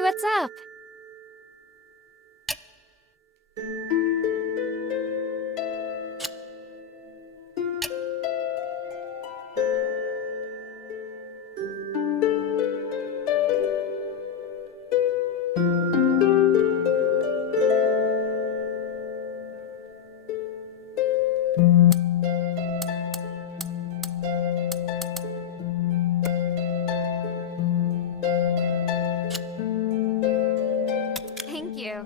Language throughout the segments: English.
Hey, what's up? Thank you.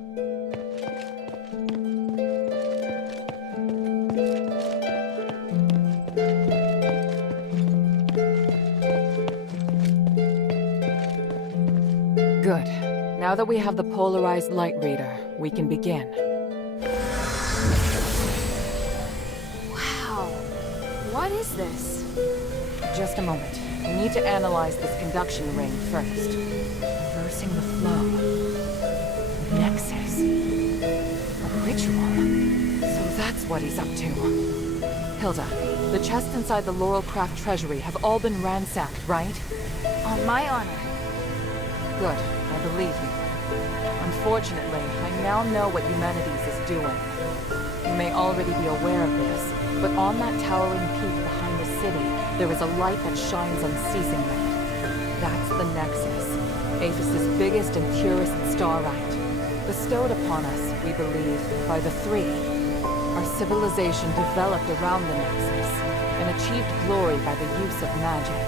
Good. Now that we have the polarized light reader, we can begin. Wow. What is this? Just a moment. We need to analyze this conduction ring first. Reversing the flow. Nexus. A ritual. So that's what he's up to. Hilda, the chests inside the Laurelcraft treasury have all been ransacked, right? On my honor. Good. I believe you. Unfortunately, I now know what Humanities is doing. You may already be aware of this, but on that towering peak behind the city, there is a light that shines unceasingly. That's the Nexus, Aphis's biggest and purest starlight. Bestowed upon us, we believe, by the Three. Our civilization developed around the Nexus, and achieved glory by the use of magic.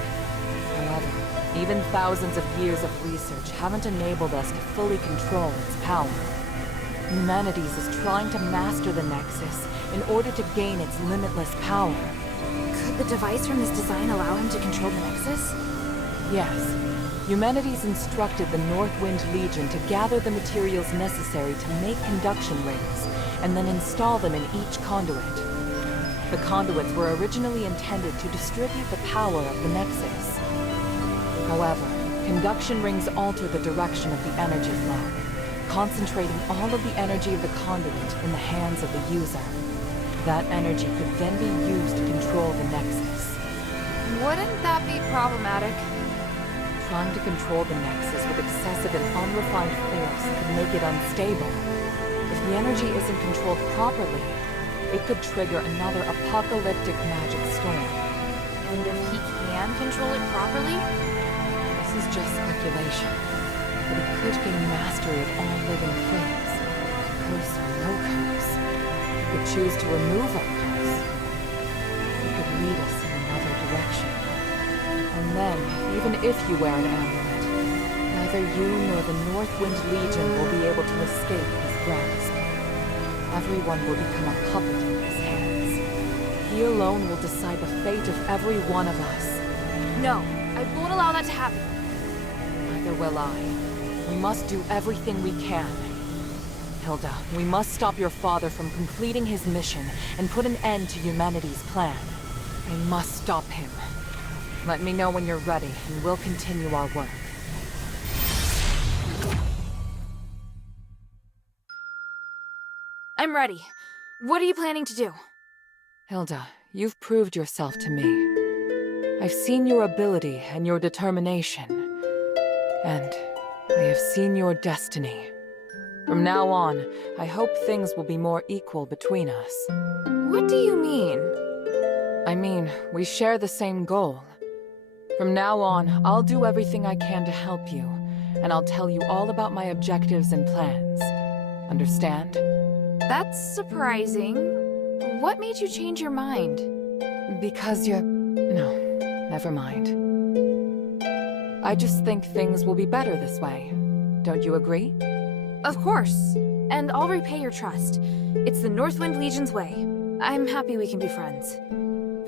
However, even thousands of years of research haven't enabled us to fully control its power. Humanities is trying to master the Nexus in order to gain its limitless power. Could the device from this design allow him to control the Nexus? Yes. Humanities instructed the Northwind Legion to gather the materials necessary to make conduction rings, and then install them in each conduit. The conduits were originally intended to distribute the power of the Nexus. However, conduction rings alter the direction of the energy flow, concentrating all of the energy of the conduit in the hands of the user. That energy could then be used to control the Nexus. Wouldn't that be problematic? Trying to control the Nexus with excessive and unrefined force could make it unstable. If the energy isn't controlled properly, it could trigger another apocalyptic magic storm. And if he can control it properly? This is just speculation, but he could gain mastery of all living things. Curse or no curse. He could choose to remove our curse. He could lead us in another direction. And then, even if you wear an amulet, neither you nor the Northwind Legion will be able to escape his grasp. Everyone will become a puppet in his hands. He alone will decide the fate of every one of us. No, I won't allow that to happen. Neither will I. We must do everything we can. Hilda, we must stop your father from completing his mission and put an end to humanity's plan. I must stop him. Let me know when you're ready, and we'll continue our work. I'm ready. What are you planning to do? Hilda, you've proved yourself to me. I've seen your ability and your determination. And I have seen your destiny. From now on, I hope things will be more equal between us. What do you mean? I mean, we share the same goal. From now on, I'll do everything I can to help you, and I'll tell you all about my objectives and plans. Understand? That's surprising. What made you change your mind? Because you're... No, never mind. I just think things will be better this way. Don't you agree? Of course. And I'll repay your trust. It's the Northwind Legion's way. I'm happy we can be friends.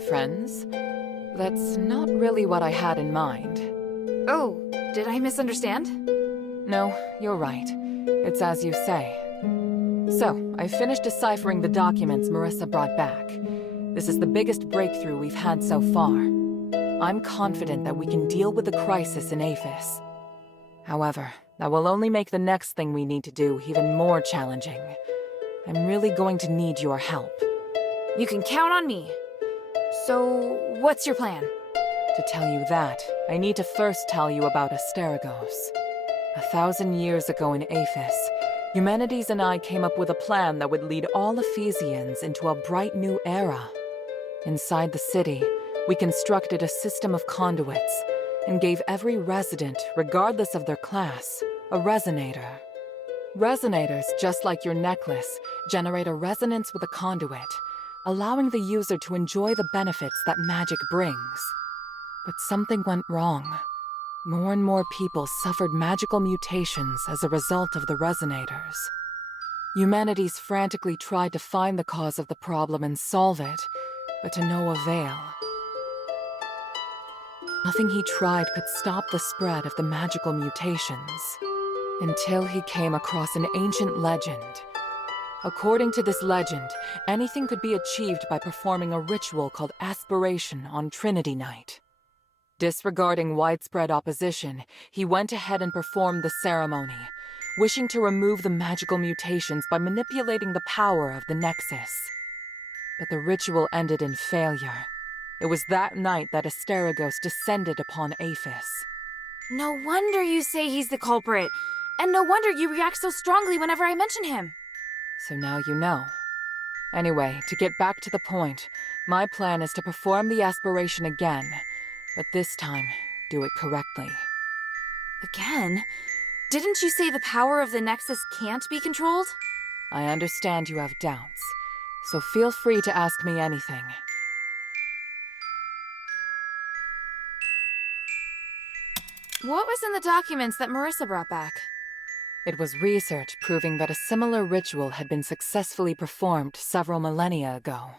Friends? That's not really what I had in mind. Oh, did I misunderstand? No, you're right. It's as you say. So, I finished deciphering the documents Marissa brought back. This is the biggest breakthrough we've had so far. I'm confident that we can deal with the crisis in Aphis. However, that will only make the next thing we need to do even more challenging. I'm really going to need your help. You can count on me. So, what's your plan? To tell you that, I need to first tell you about Asterigos. 1,000 years ago in Aphis, Eumenides and I came up with a plan that would lead all Ephesians into a bright new era. Inside the city, we constructed a system of conduits and gave every resident, regardless of their class, a resonator. Resonators, just like your necklace, generate a resonance with a conduit, allowing the user to enjoy the benefits that magic brings. But something went wrong. More and more people suffered magical mutations as a result of the resonators. Eumenides frantically tried to find the cause of the problem and solve it, but to no avail. Nothing he tried could stop the spread of the magical mutations, until he came across an ancient legend. According to this legend, anything could be achieved by performing a ritual called aspiration on Trinity Night. Disregarding widespread opposition, he went ahead and performed the ceremony, wishing to remove the magical mutations by manipulating the power of the Nexus. But the ritual ended in failure. It was that night that Asterigos descended upon Aphis. No wonder you say he's the culprit. And no wonder you react so strongly whenever I mention him. So now you know. Anyway, to get back to the point, my plan is to perform the aspiration again, but this time, do it correctly. Again? Didn't you say the power of the Nexus can't be controlled? I understand you have doubts, so feel free to ask me anything. What was in the documents that Marissa brought back? It was research proving that a similar ritual had been successfully performed several millennia ago.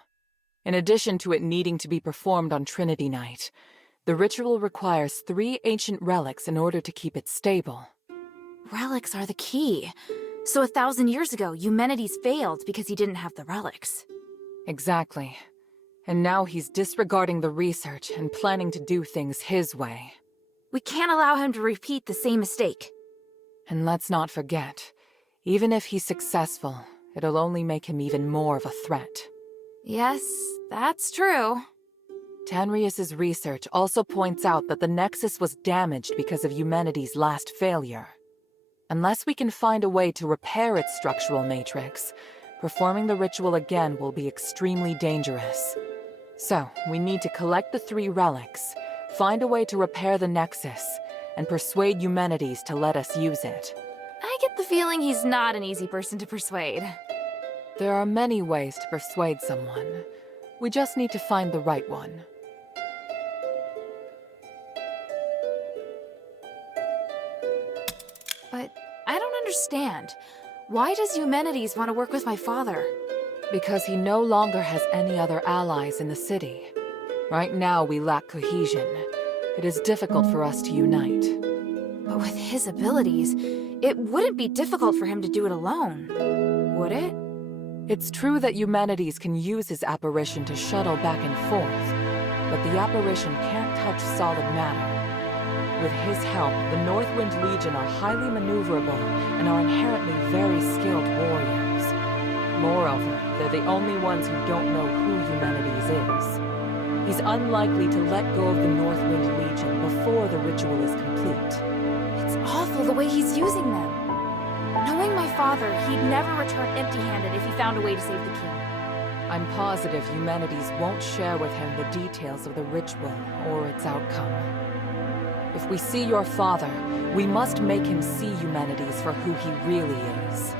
In addition to it needing to be performed on Trinity Night, the ritual requires 3 ancient relics in order to keep it stable. Relics are the key. So 1,000 years ago, Eumenides failed because he didn't have the relics. Exactly. And now he's disregarding the research and planning to do things his way. We can't allow him to repeat the same mistake. And let's not forget, even if he's successful, it'll only make him even more of a threat. Yes, that's true. Tanrius's research also points out that the Nexus was damaged because of Eumenides' last failure. Unless we can find a way to repair its structural matrix, performing the ritual again will be extremely dangerous. So, we need to collect the 3 relics, find a way to repair the Nexus, and persuade Eumenides to let us use it. I get the feeling he's not an easy person to persuade. There are many ways to persuade someone. We just need to find the right one. But I don't understand. Why does Eumenides want to work with my father? Because he no longer has any other allies in the city. Right now, we lack cohesion. It is difficult for us to unite. But with his abilities, it wouldn't be difficult for him to do it alone, would it? It's true that Eumenides can use his apparition to shuttle back and forth, but the apparition can't touch solid matter. With his help, the Northwind Legion are highly maneuverable and are inherently very skilled warriors. Moreover, they're the only ones who don't know who Eumenides is. He's unlikely to let go of the Northwind Legion before the ritual is complete. It's awful the way he's using them. Knowing my father, he'd never return empty-handed if he found a way to save the king. I'm positive Eumenides won't share with him the details of the ritual or its outcome. If we see your father, we must make him see Eumenides for who he really is.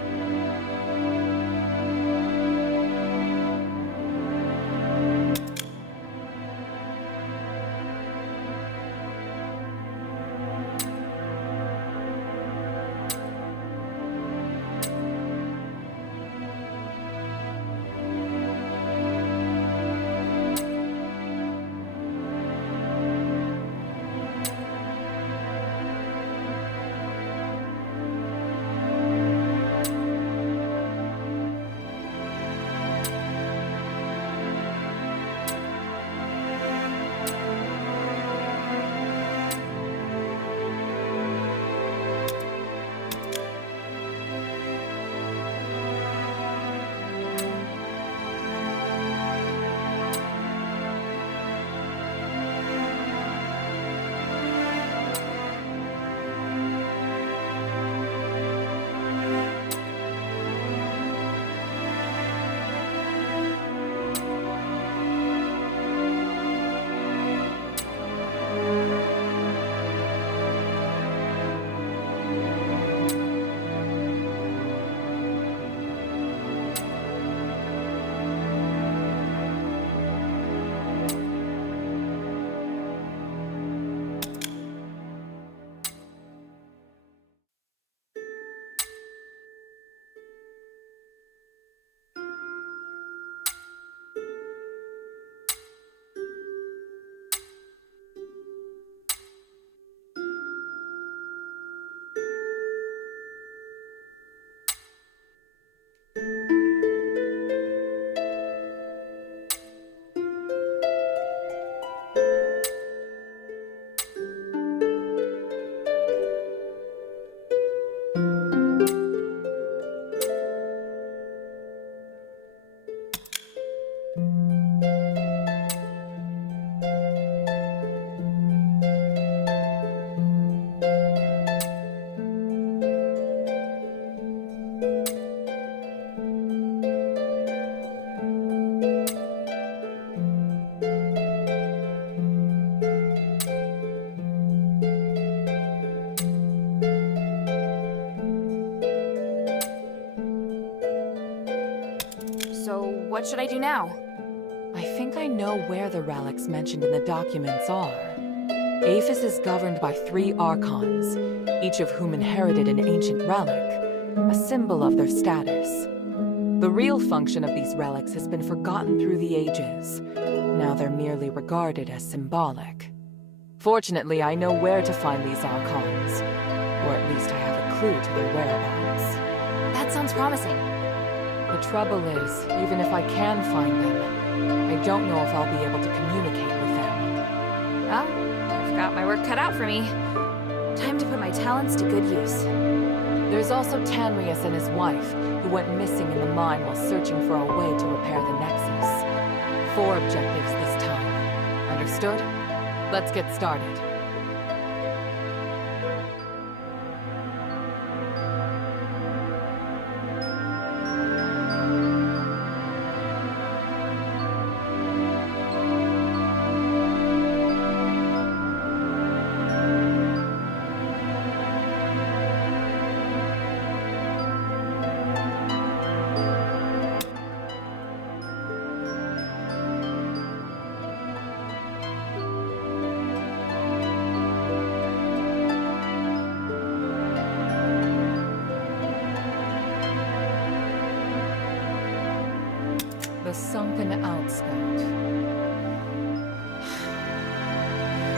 So, what should I do now? I think I know where the relics mentioned in the documents are. Aphis is governed by 3 archons, each of whom inherited an ancient relic, a symbol of their status. The real function of these relics has been forgotten through the ages. Now they're merely regarded as symbolic. Fortunately, I know where to find these archons, or at least I have a clue to their whereabouts. That sounds promising. The trouble is, even if I can find them, I don't know if I'll be able to communicate with them. Well, I've got my work cut out for me. Time to put my talents to good use. There's also Tanrius and his wife, who went missing in the mine while searching for a way to repair the Nexus. 4 objectives this time. Understood? Let's get started. The sunken outscout.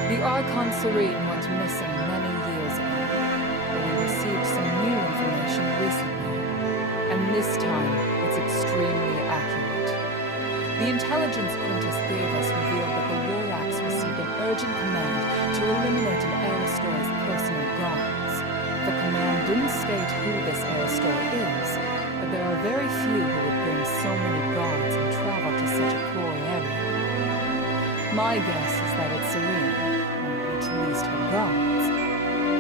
The Archon Serene went missing many years ago, but we received some new information recently, and this time it's extremely accurate. The intelligence Quintus gave us revealed that the Lorax received an urgent command to eliminate an Aristor's personal guards. The command didn't state who this Aristor is, but there are very few who would bring so many guards and travel to such a poor area. My guess is that it's Serene, or at least her guards.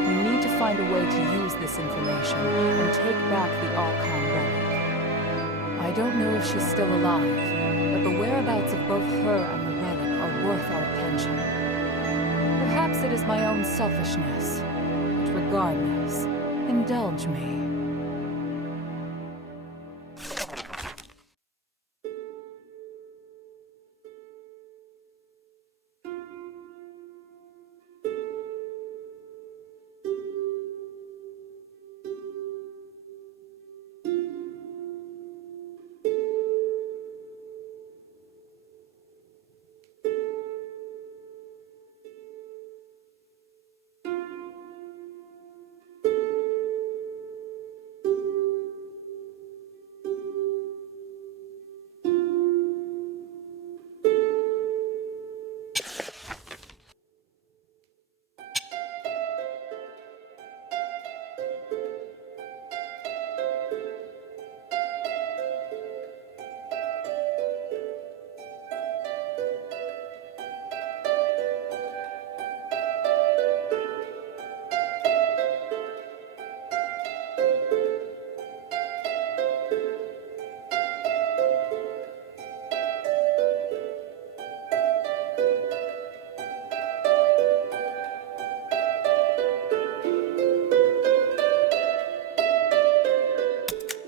We need to find a way to use this information and take back the Archon relic. I don't know if she's still alive, but the whereabouts of both her and the relic are worth our attention. Perhaps it is my own selfishness, but regardless, indulge me.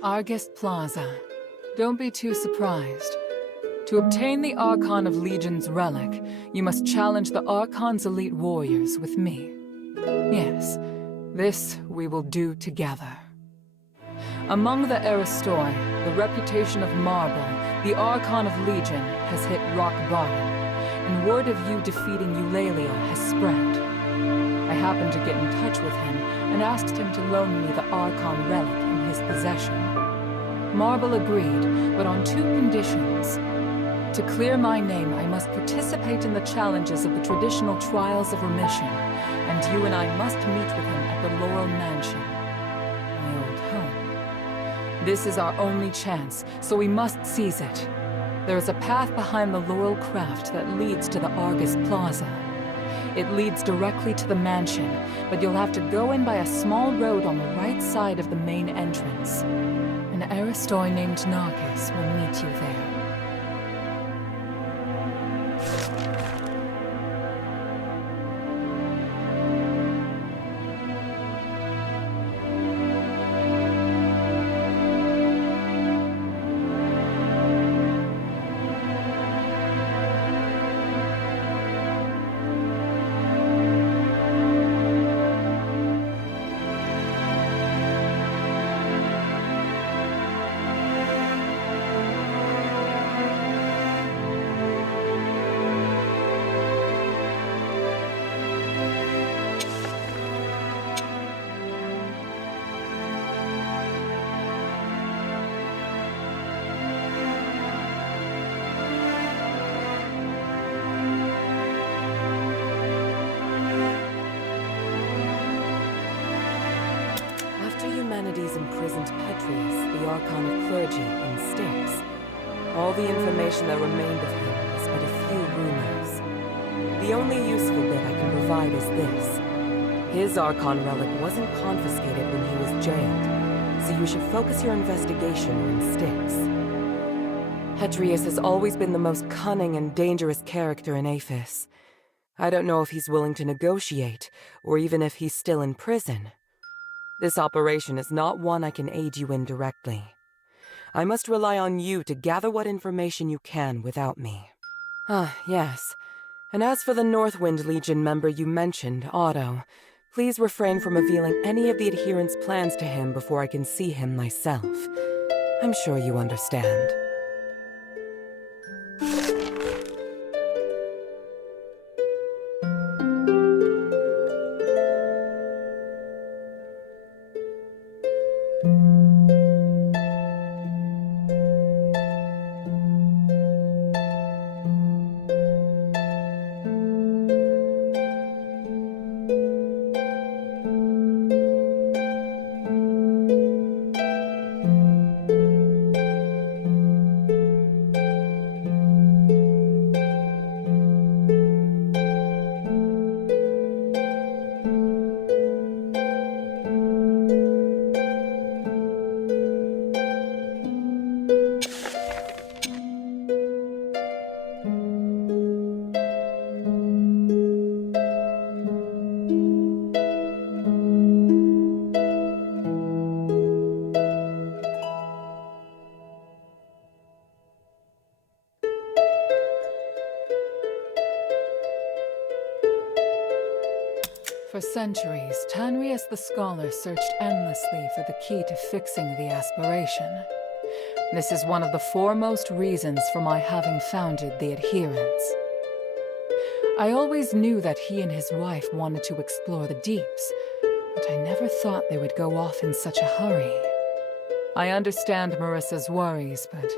Argus Plaza. Don't be too surprised. To obtain the Archon of Legion's relic, you must challenge the Archon's elite warriors with me. Yes, this we will do together. Among the Aristori, the reputation of Marble, the Archon of Legion, has hit rock bottom, and word of you defeating Eulalia has spread. I happened to get in touch with him and asked him to loan me the Archon relic in his possession. Marble agreed, but on 2 conditions. To clear my name, I must participate in the challenges of the traditional Trials of Remission, and you and I must meet with him at the Laurel Mansion, my old home. This is our only chance, so we must seize it. There is a path behind the Laurel Craft that leads to the Argus Plaza. It leads directly to the mansion, but you'll have to go in by a small road on the right side of the main entrance. An Aristoi named Narcus will meet you there. Humanity's imprisoned Petrius, the Archon of Clergy, in Styx. All the information that remained of him is but a few rumors. The only useful bit I can provide is this. His Archon relic wasn't confiscated when he was jailed, so you should focus your investigation on Styx. Petrius has always been the most cunning and dangerous character in Aphis. I don't know if he's willing to negotiate, or even if he's still in prison. This operation is not one I can aid you in directly. I must rely on you to gather what information you can without me. Ah, yes. And as for the Northwind Legion member you mentioned, Otto, please refrain from revealing any of the adherents' plans to him before I can see him myself. I'm sure you understand. For centuries, Tanrius the Scholar searched endlessly for the key to fixing the aspiration. This is one of the foremost reasons for my having founded the Adherents. I always knew that he and his wife wanted to explore the deeps, but I never thought they would go off in such a hurry. I understand Marissa's worries, but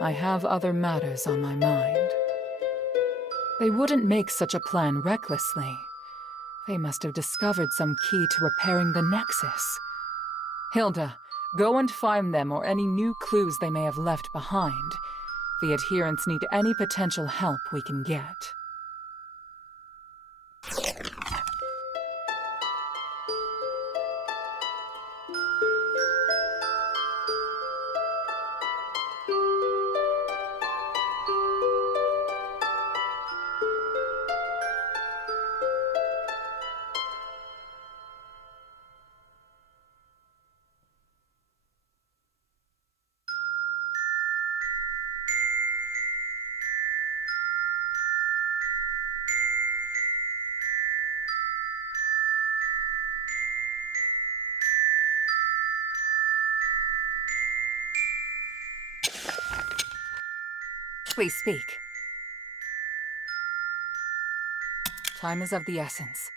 I have other matters on my mind. They wouldn't make such a plan recklessly. They must have discovered some key to repairing the Nexus. Hilda, go and find them or any new clues they may have left behind. The Adherents need any potential help we can get. Please speak. Time is of the essence.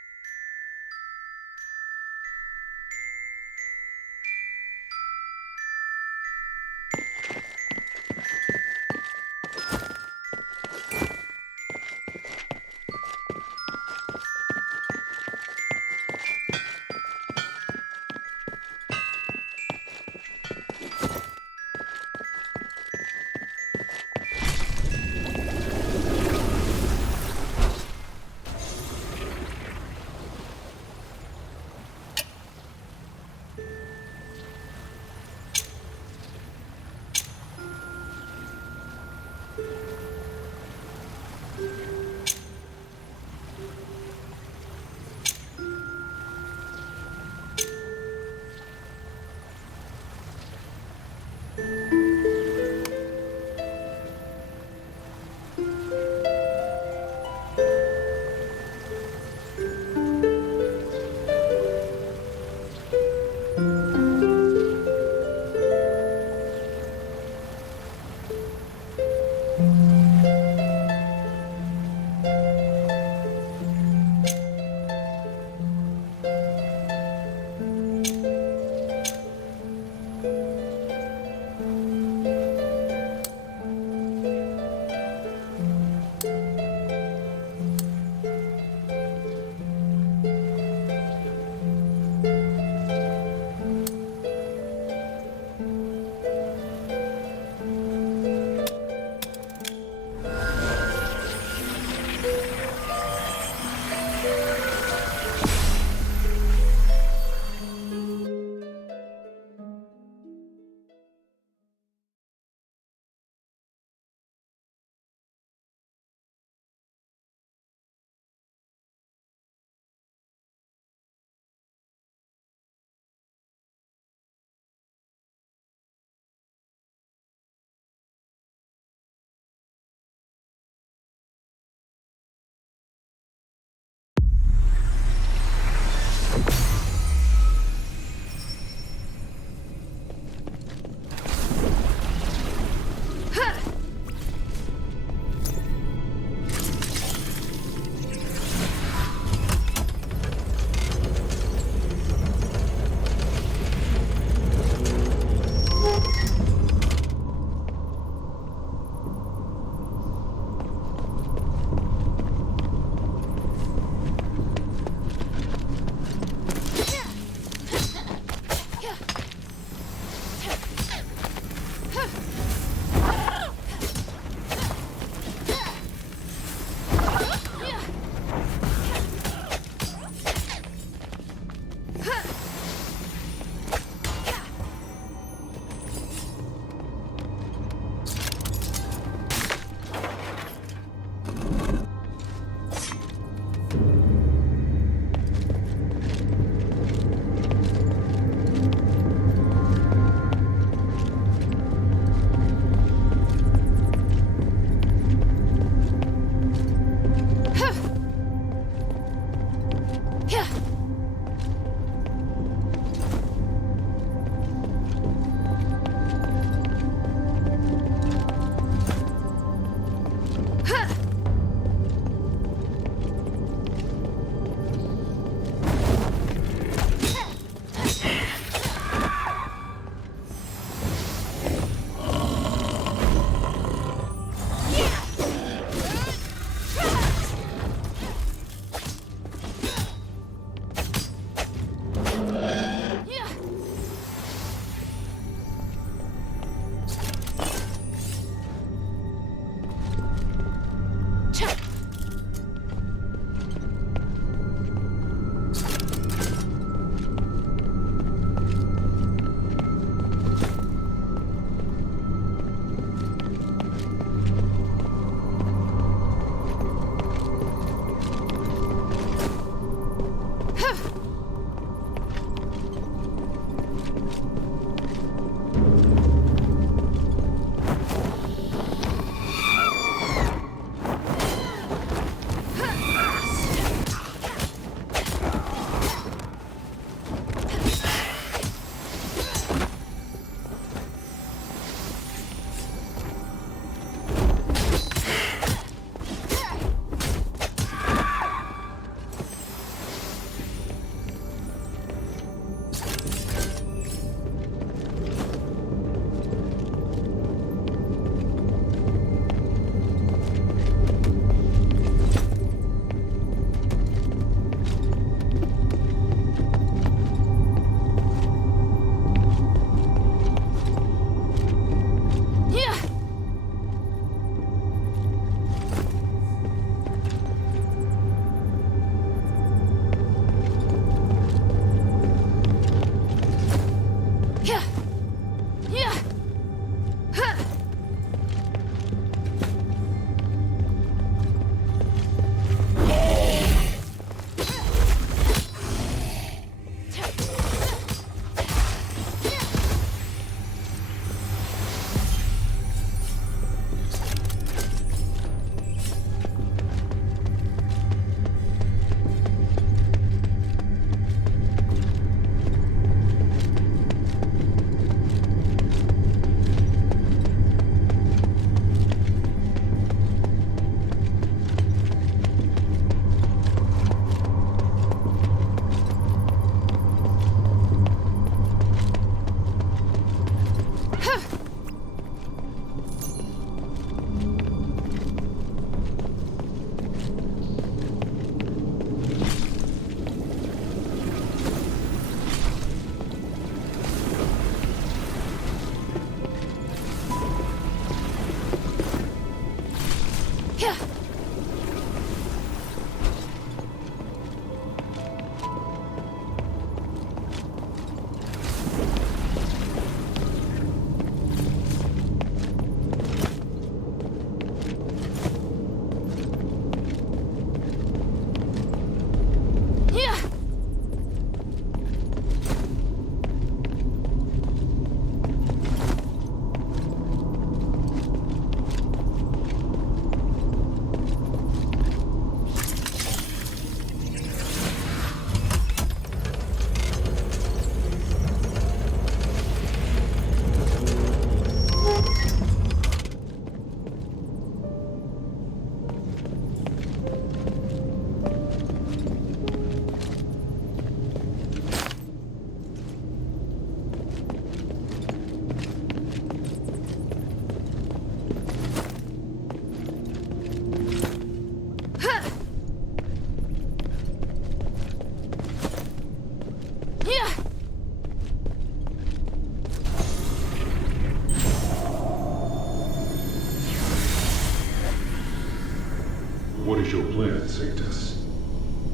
What is your plan, Sanctus?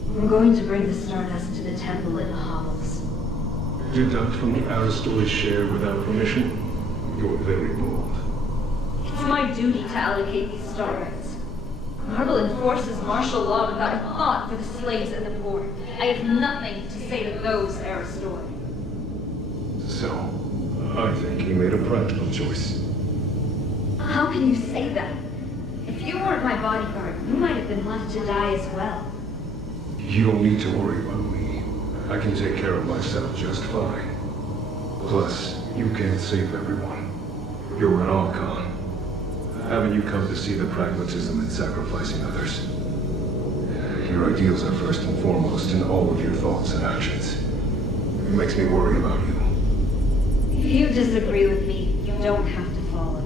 I'm going to bring the stardust to the temple in the hovels. Deduct from the Asterigos share without permission? You're very bold. It's my duty to allocate these stardust. Marble enforces martial law without a thought for the slaves and the poor. I have nothing to say to those Aristor. So, I think he made a practical choice. How can you say that? If you weren't my bodyguard, you might have been left to die as well. You don't need to worry about me. I can take care of myself just fine. Plus, you can't save everyone. You're an Archon. Haven't you come to see the pragmatism in sacrificing others? Your ideals are first and foremost in all of your thoughts and actions. It makes me worry about you. If you disagree with me, you don't have to follow.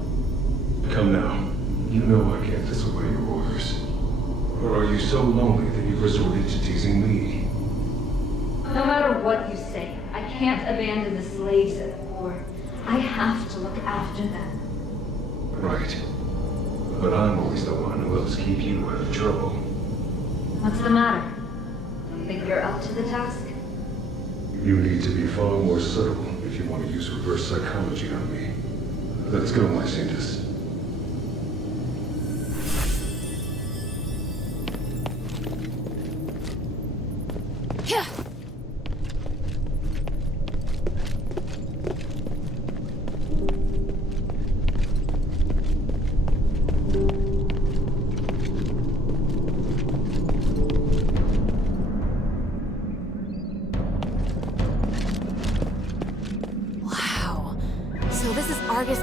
Come now. You know I can't disobey your orders. Or are you so lonely that you've resorted to teasing me? No matter what you say, I can't abandon the slaves and the poor. I have to look after them. Right. But I'm always the one who helps keep you out of trouble. What's the matter? Think you're up to the task? You need to be far more subtle if you want to use reverse psychology on me. Let's go, my Sanctus.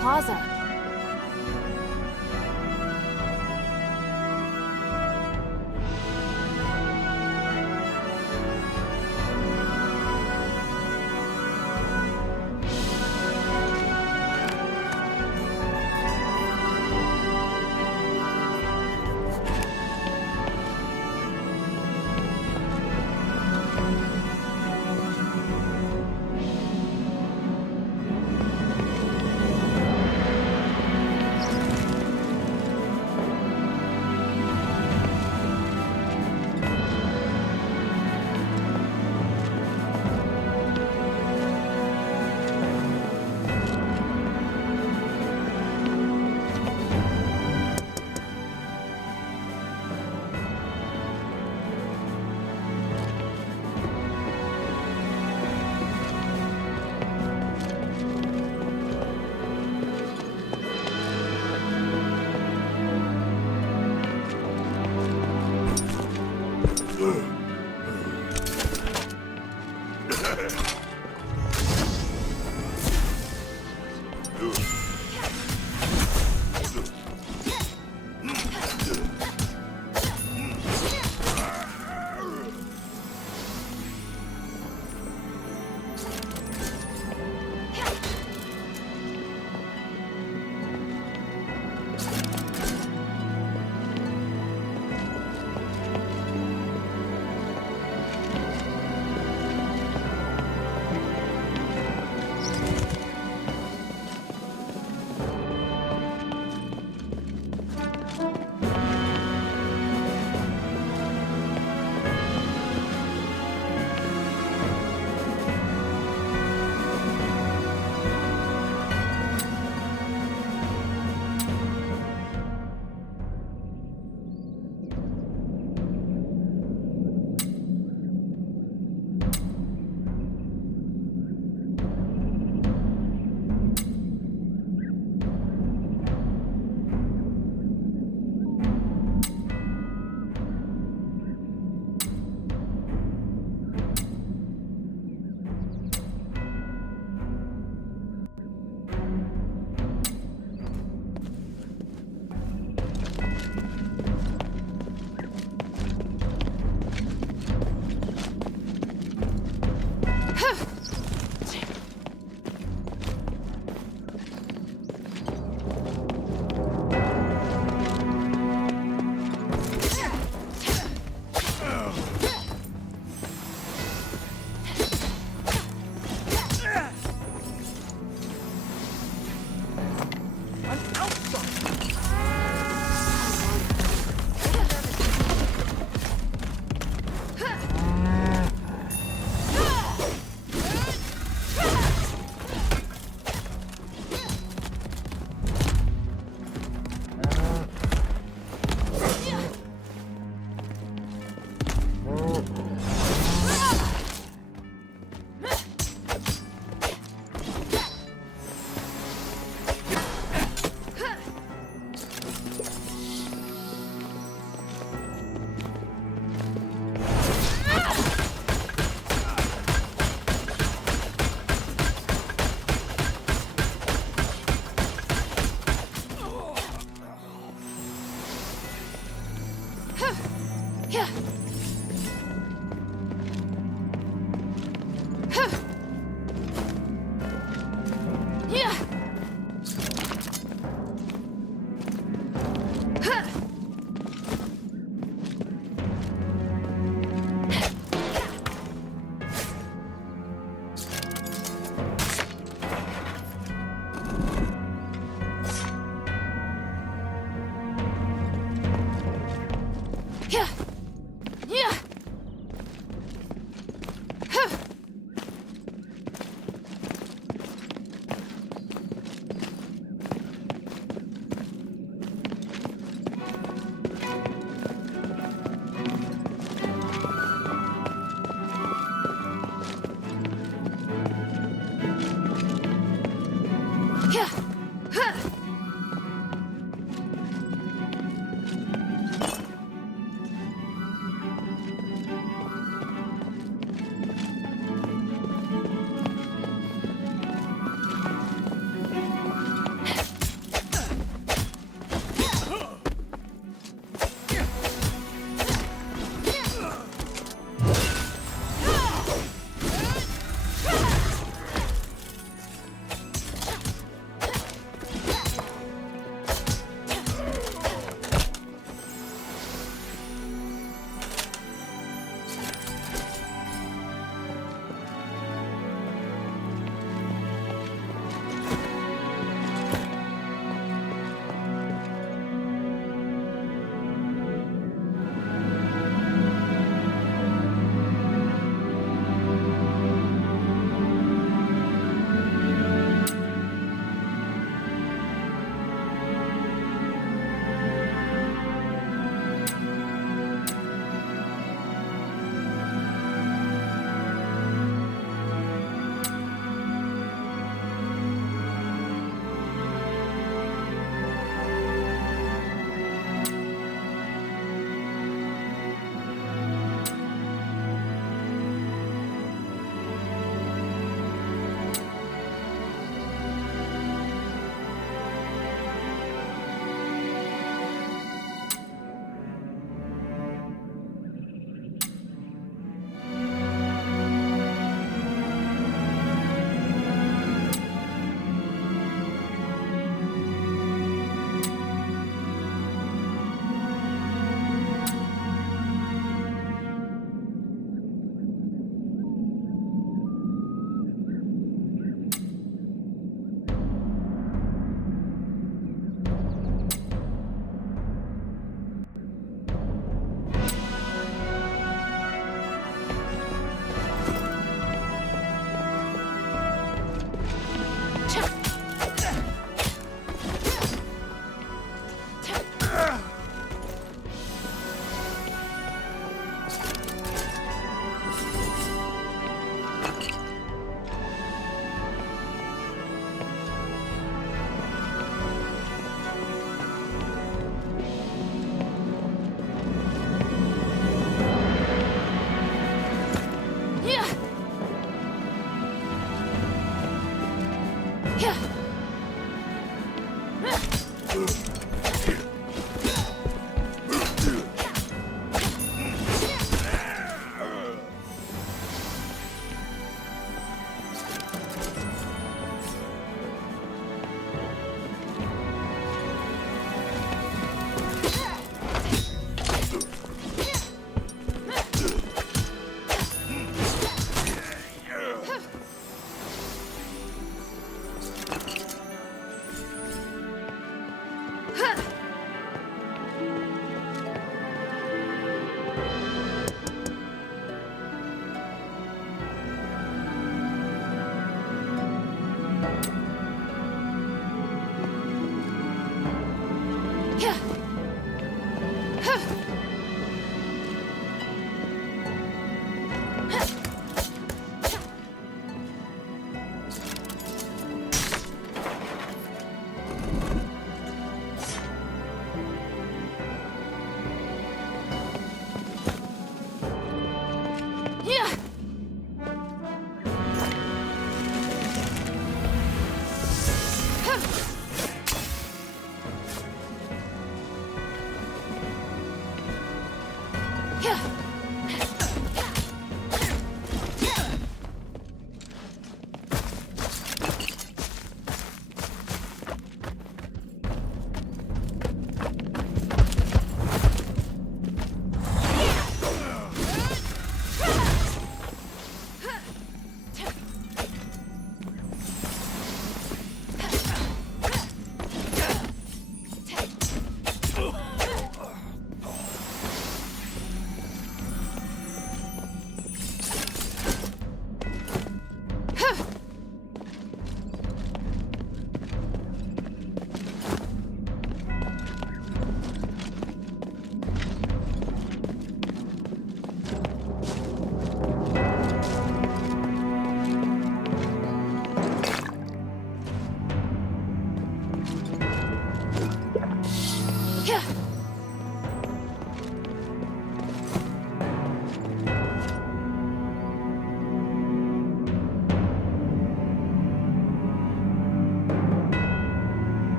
Plaza.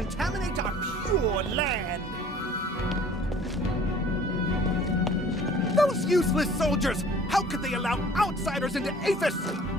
contaminate our pure land! Those useless soldiers! How could they allow outsiders into Aethys?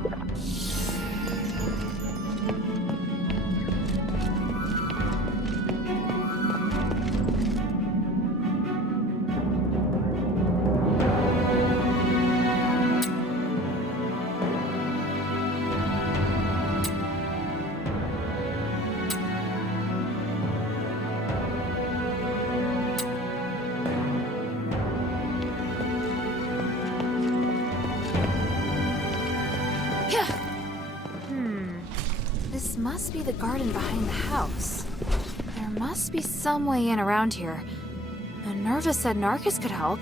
This must be the garden behind the house. There must be some way in around here. Minerva said Narcus could help.